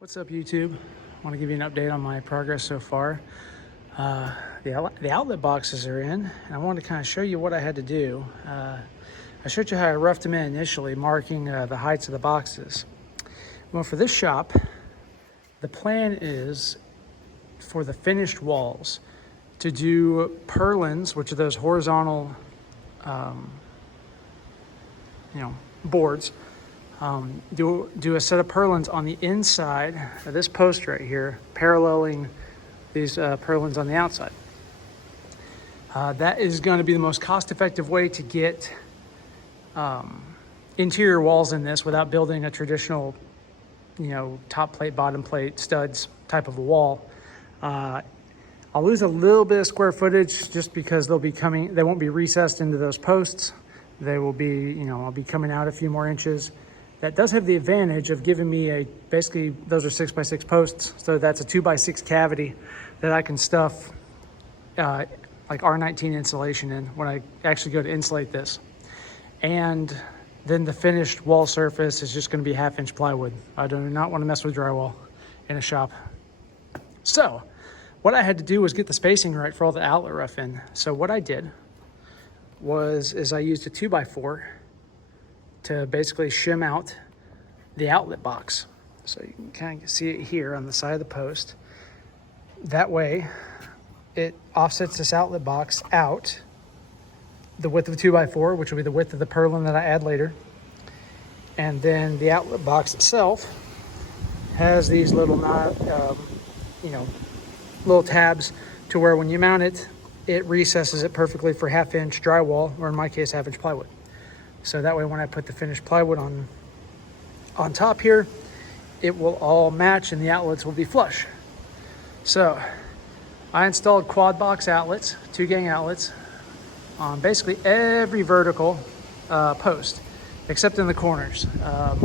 What's up, YouTube? I want to give you an update on my progress so far. The outlet boxes are in, and I wanted to kind of show you what I had to do. I showed you how I roughed them in initially, marking the heights of the boxes. Well, for this shop, the plan is for the finished walls to do purlins, which are those horizontal, boards. Do a set of purlins on the inside of this post right here, paralleling these purlins on the outside. That is going to be the most cost-effective way to get interior walls in this without building a traditional, top plate, bottom plate, studs type of a wall. I'll lose a little bit of square footage just because they won't be recessed into those posts. They will be, I'll be coming out a few more inches. That does have the advantage of giving me basically those are 6x6 posts. So that's a 2x6 cavity that I can stuff like R19 insulation in when I actually go to insulate this. And then the finished wall surface is just going to be 1/2-inch plywood. I do not want to mess with drywall in a shop. So what I had to do was get the spacing right for all the outlet rough in. So what I did is I used a 2x4 to basically shim out the outlet box. So you can kind of see it here on the side of the post. That way it offsets this outlet box out the width of a 2x4, which will be the width of the purlin that I add later. And then the outlet box itself has these little little tabs to where when you mount it, it recesses it perfectly for 1/2-inch drywall, or in my case, 1/2-inch plywood. So that way when I put the finished plywood on top here, it will all match and the outlets will be flush. So I installed quad box outlets, 2-gang outlets, on basically every vertical post, except in the corners. I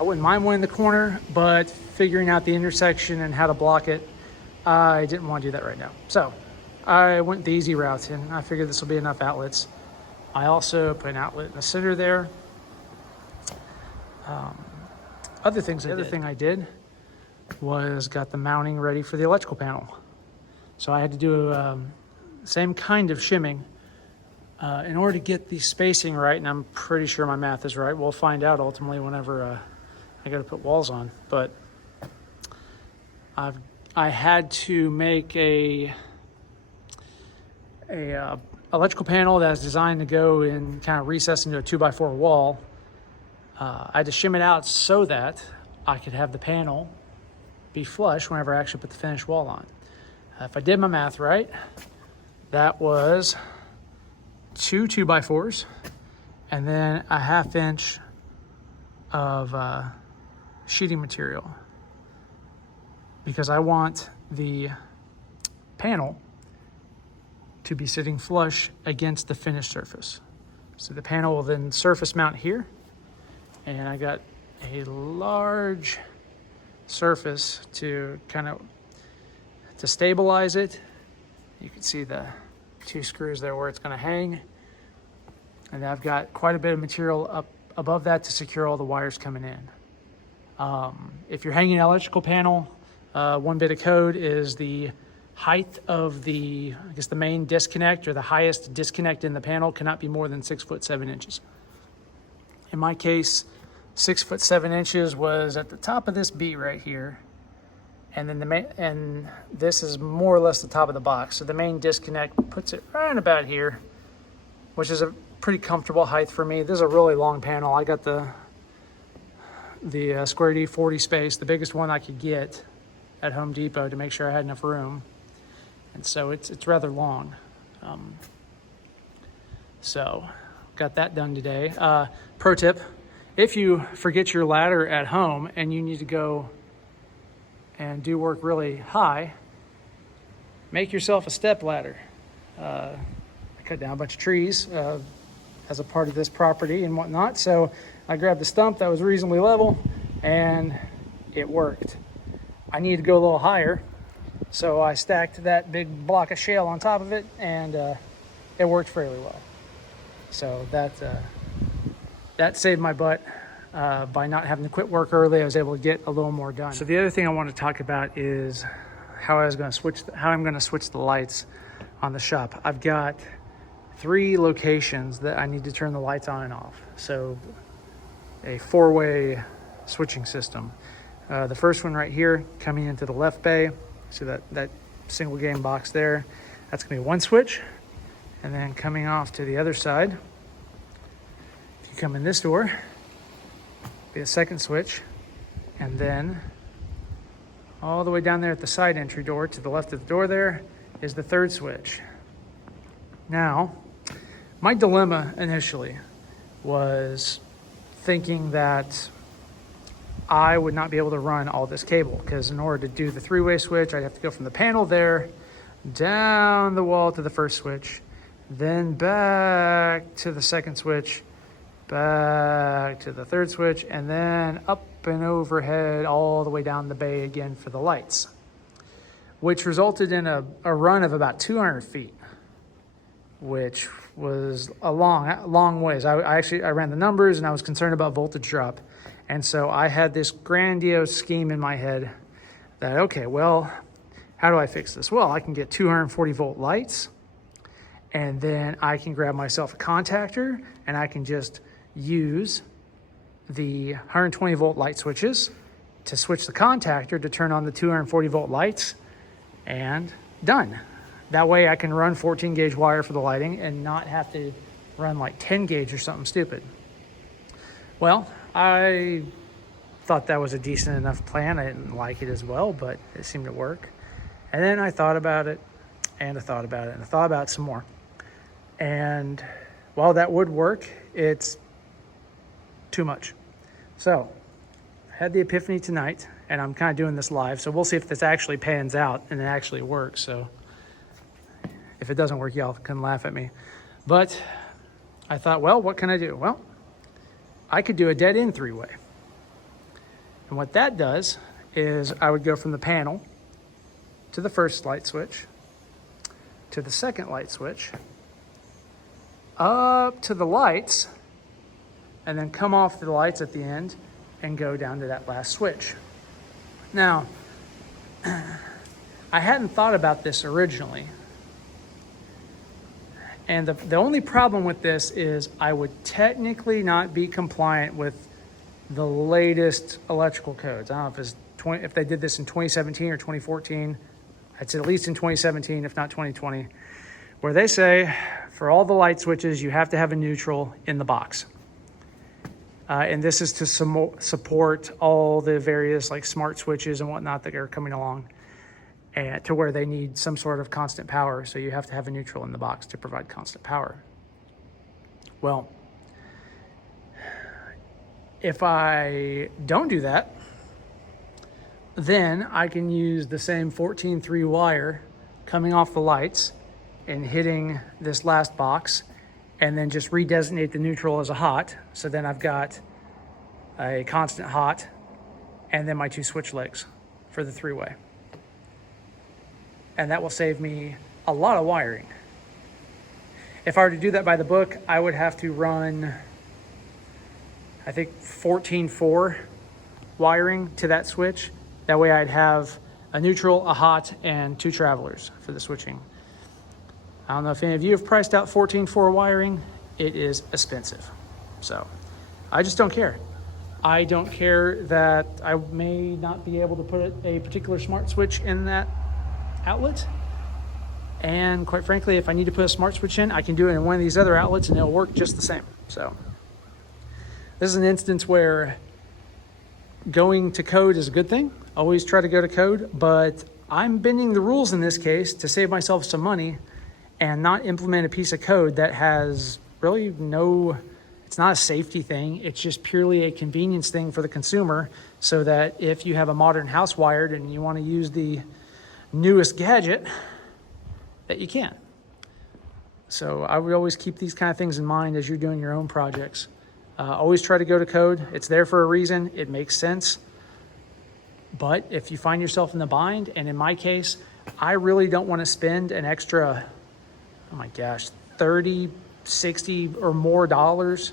wouldn't mind one in the corner, but figuring out the intersection and how to block it, I didn't want to do that right now. So I went the easy route, and I figured this will be enough outlets. I also put an outlet in the center there. The other thing I did was got the mounting ready for the electrical panel. So I had to do same kind of shimming in order to get the spacing right, and I'm pretty sure my math is right. We'll find out ultimately whenever I got to put walls on. But I had to make a electrical panel that's designed to go and kind of recess into a 2x4 wall. I had to shim it out so that I could have the panel be flush whenever I actually put the finished wall on. If I did my math right, that was 2 2x4s and then a 1/2-inch of sheeting material, because I want the panel to be sitting flush against the finished surface. So the panel will then surface mount here, and I got a large surface to to stabilize it. You can see the 2 screws there where it's going to hang, and I've got quite a bit of material up above that to secure all the wires coming in. If you're hanging an electrical panel, one bit of code is the height of the main disconnect, or the highest disconnect in the panel, cannot be more than 6 foot 7 inches. In my case, 6 foot 7 inches was at the top of this B right here, and then this is more or less the top of the box. So the main disconnect puts it right about here, which is a pretty comfortable height for me. This is a really long panel. I got the Square D 40 space, the biggest one I could get at Home Depot, to make sure I had enough room. And so it's rather long. So got that done today. Pro tip, if you forget your ladder at home and you need to go and do work really high, make yourself a step ladder. I cut down a bunch of trees as a part of this property and whatnot. So I grabbed a stump that was reasonably level, and it worked. I needed to go a little higher, so I stacked that big block of shale on top of it, and it worked fairly well. So that saved my butt by not having to quit work early, I was able to get a little more done. So the other thing I want to talk about is how I'm going to switch the lights on the shop. I've got 3 locations that I need to turn the lights on and off. So a 4-way switching system. The first one right here, coming into the left bay, so that single game box there, that's gonna be 1 switch. And then coming off to the other side, if you come in this door, be a 2nd switch. And then all the way down there at the side entry door to the left of the door there is the 3rd switch. Now, my dilemma initially was thinking that I would not be able to run all this cable, because in order to do the 3-way switch, I'd have to go from the panel there, down the wall to the 1st switch, then back to the 2nd switch, back to the 3rd switch, and then up and overhead all the way down the bay again for the lights, which resulted in a run of about 200 feet, which was a long ways. I ran the numbers and I was concerned about voltage drop. And so I had this grandiose scheme in my head that, okay, well, how do I fix this? Well, I can get 240 volt lights, and then I can grab myself a contactor and I can just use the 120 volt light switches to switch the contactor to turn on the 240 volt lights, and done. That way I can run 14 gauge wire for the lighting and not have to run like 10 gauge or something stupid. Well, I thought that was a decent enough plan. I didn't like it as well, but it seemed to work. And then I thought about it, and I thought about it, and I thought about it some more. And while that would work, it's too much. So I had the epiphany tonight, and I'm kind of doing this live, so we'll see if this actually pans out and it actually works. So if it doesn't work, y'all can laugh at me. But I thought, well, what can I do? Well, I could do a dead end 3-way. And what that does is I would go from the panel to the 1st light switch, to the 2nd light switch, up to the lights, and then come off the lights at the end and go down to that last switch. Now, I hadn't thought about this originally. And the only problem with this is I would technically not be compliant with the latest electrical codes. I don't know if they did this in 2017 or 2014. I'd say at least in 2017, if not 2020, where they say for all the light switches, you have to have a neutral in the box. And this is to support all the various like smart switches and whatnot that are coming along, and to where they need some sort of constant power. So you have to have a neutral in the box to provide constant power. Well, if I don't do that, then I can use the same 14-3 wire coming off the lights and hitting this last box, and then just redesignate the neutral as a hot. So then I've got a constant hot, and then my 2 switch legs for the 3-way. And that will save me a lot of wiring. If I were to do that by the book, I would have to run, I think, 14-4 wiring to that switch. That way I'd have a neutral, a hot, and 2 travelers for the switching. I don't know if any of you have priced out 14-4 wiring. It is expensive. So I just don't care. I don't care that I may not be able to put a particular smart switch in that outlet. And quite frankly, if I need to put a smart switch in, I can do it in one of these other outlets and it'll work just the same. So this is an instance where going to code is a good thing. Always try to go to code, but I'm bending the rules in this case to save myself some money and not implement a piece of code that has really it's not a safety thing. It's just purely a convenience thing for the consumer, so that if you have a modern house wired and you want to use the newest gadget, that you can. So I would always keep these kind of things in mind as you're doing your own projects. Always try to go to code. It's there for a reason. It makes sense. But if you find yourself in the bind, and in my case, I really don't want to spend an extra, oh my gosh, 30, 60 or more dollars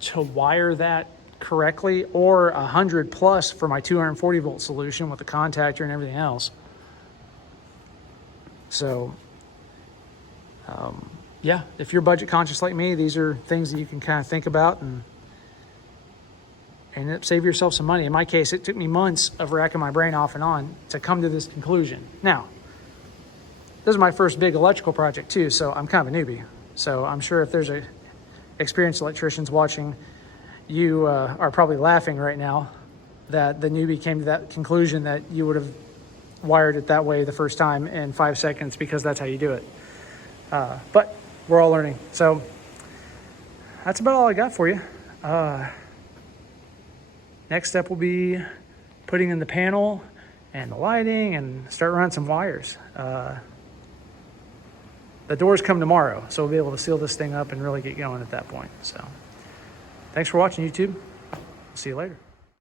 to wire that correctly, or 100 plus for my 240 volt solution with the contactor and everything else. So yeah, if you're budget conscious like me, these are things that you can kind of think about and end up save yourself some money. In my case, it took me months of racking my brain off and on to come to this conclusion. Now, this is my first big electrical project too, so I'm kind of a newbie. So I'm sure if there's experienced electricians watching, you are probably laughing right now that the newbie came to that conclusion that you would have wired it that way the first time in 5 seconds because that's how you do it. But we're all learning. So that's about all I got for you. Next step will be putting in the panel and the lighting and start running some wires. The doors come tomorrow, so we'll be able to seal this thing up and really get going at that point. So thanks for watching, YouTube. See you later.